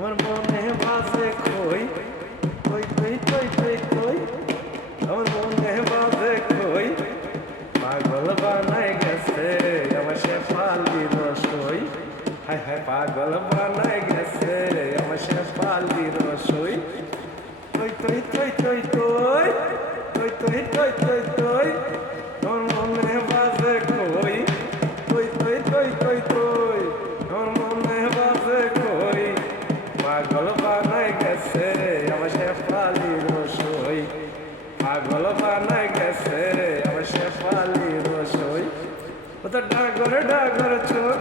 আমার মনে বাজে কই কই কই কই কই কই আমার মনে বাজে কই পাগল বানাই গেছে আমার শেফালি রসই হায় হায় পাগল বানাই গেছে আমার শেফালি রসই কই কই কই কই কই কই কই কই কই কই আমার মনে বাজে কই কই কই কই কই কই আমার মনে বাজে কই পাগল বানাই গেছে আমার শেফালি রসই পাগল বানাই গেছে আমার শেফালি রসই ওটা ডাগর ডাগর চোখ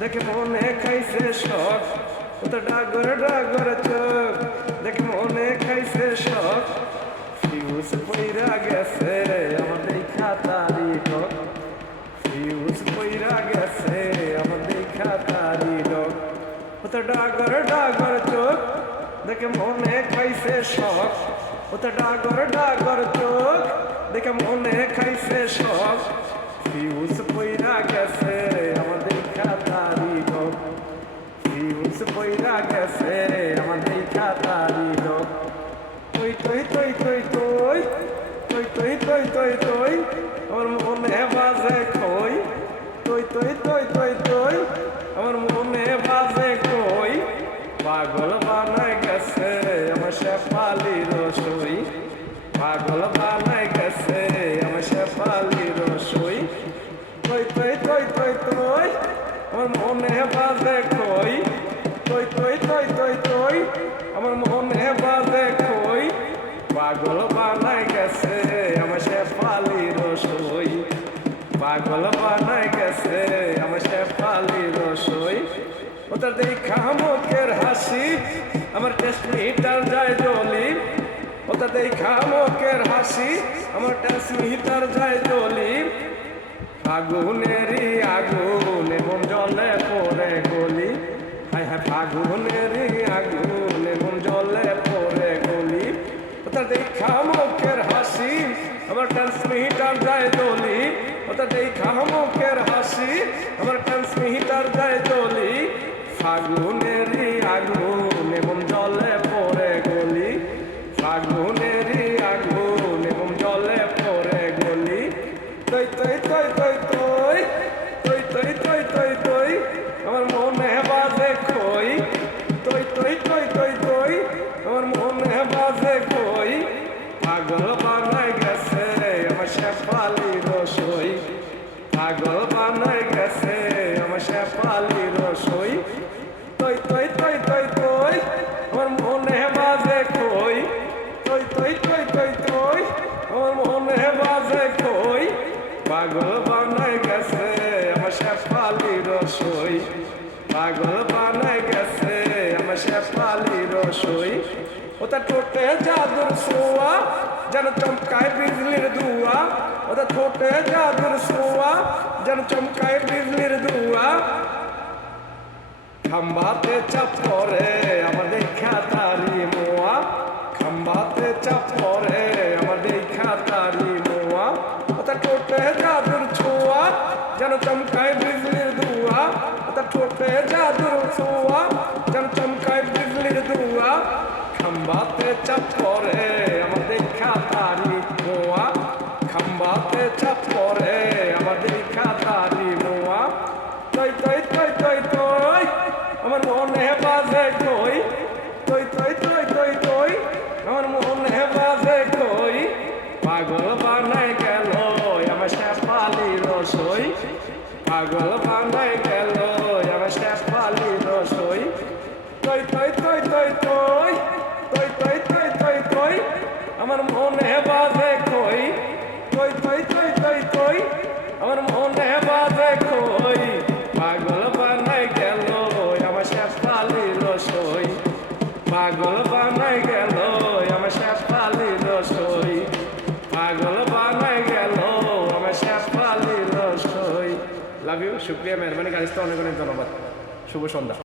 দেখে মনে খাইছে শখ ওটা ডাগর ডাগর চোখ দেখে মনে খাইছে শখ ফিউজ পইরা গেছে আমার দেখা তারি ডক ফিউজ পইরা গেছে আমার দেখা তারি ডক ওটা ডাগর ডাগর চোখ দেখে মনে খাইছে শখ ওটা ডাগর ডাগর চোখ দেখে মনে খাইছে শখ ফিউজ পইরা গেছে আমার দেখা তারি ডক ফিউজ পইরা গেছে আমার দেখা তারি ডক তুই তুই তুই তুই তুই তুই তুই তুই তুই তুই আমার মনে বাজে কই তুই তুই তুই তুই তুই আমার মনে বাজে কই পাগল বানাই গেছে আমার শেফালি রসই পাগল বানাই গেছে আমার শেফালি রসই তুই তুই তুই তুই তুই আমার মনে বাজে কই তুই তুই তুই তুই তুই আমার মনে বাজে কই পাগল বানাই গেছে আমার শেফালি রসই পাগল বানাই গেছে আমার শেফালি রসই ওটা দেখা মুখের হাসি আমার টেস্ট মিটার যায় জ্বলি ওটা দেখা মুখের হাসি আমার টেস্ট মিটার যায় জ্বলি ফাগুনেরই আগুন এমন জলে পড়ে গলি হায় হায় ফাগুনেরই আগুন এমন জলে পড়ে গলি ওটা দেখা মুখের হাসি আমার ট্রান্সমিটার যায় জ্বলি ওটা দেখা মুখের হাসি আমার ট্রান্সমিটার যায় জ্বলি ফাগুনেরই আগুন এমন জলে পড়ে গলি ফাগুনেরই আগুন এমন জলে পড়ে গলি তুই তুই তুই তুই তুই তুই তুই তুই তুই তুই আমার মনে বাজে কই তুই তুই তুই তুই তুই আমার মনে বাজে কই পাগল বানাই গেছে আমার শেফালি রসই পাগল বানাই গেছে আমার শেফালি রসই তুই তুই তুই তুই তুই আমার মনে বাজে কই তুই তুই তুই তুই তুই আমার মনে বাজে কই পাগল বানাই গেছে আমার শেফালি রসই পাগল বানাই গেছে আমার শেফালি রসই ওটা ঠোঁটে জাদুর ছোঁয়া যেন চমকায় বিজলির ধোঁয়া ওটা ঠোঁটে জাদুর ছোঁয়া যেন চমকায় বিজলির ধোঁয়া খাম্বাতে চাপ পরে আমার দেখা তারি মোয়া খাম্বাতে চাপ পরে আমার দেখা তারি মোয়া ওটা ঠোঁটে জাদুর ছোঁয়া যেন চমকায় বিজলির ধোঁয়া ওটা ঠোঁটে জাদুর ছোঁয়া যেন চমকায় বিজলির ধোঁয়া খাম্বাতে চাপ পরে আমার দেখা তারি মোয়া খাম্বাতে চাপ পরে আমার দেখা তারি মোয়া তুই তুই তুই তুই তুই আমার মনে বাজে কই তুই তুই তুই তুই তুই আমার মনে বাজে কই পাগল বানাই গেল আমার শেফালি রসই পাগল বানাই গেল আমার শেফালি রসই তুই তুই তুই তুই তুই তুই তুই তুই তুই তুই আমার মনে বাজে কই তুই তুই তুই তুই তুই আমার মনে বাজে কই পাগল বানাই গেল আমার শেফালি রসই পাগল বানাই গেল আমার শেফালি রসই পাগল বানাই গেল আমার শেফালি রসই লাভ ইউ শুক্রিয়া মেহরবানি গাইস তো অনেক অনেক ধন্যবাদ শুভ সন্ধ্যা।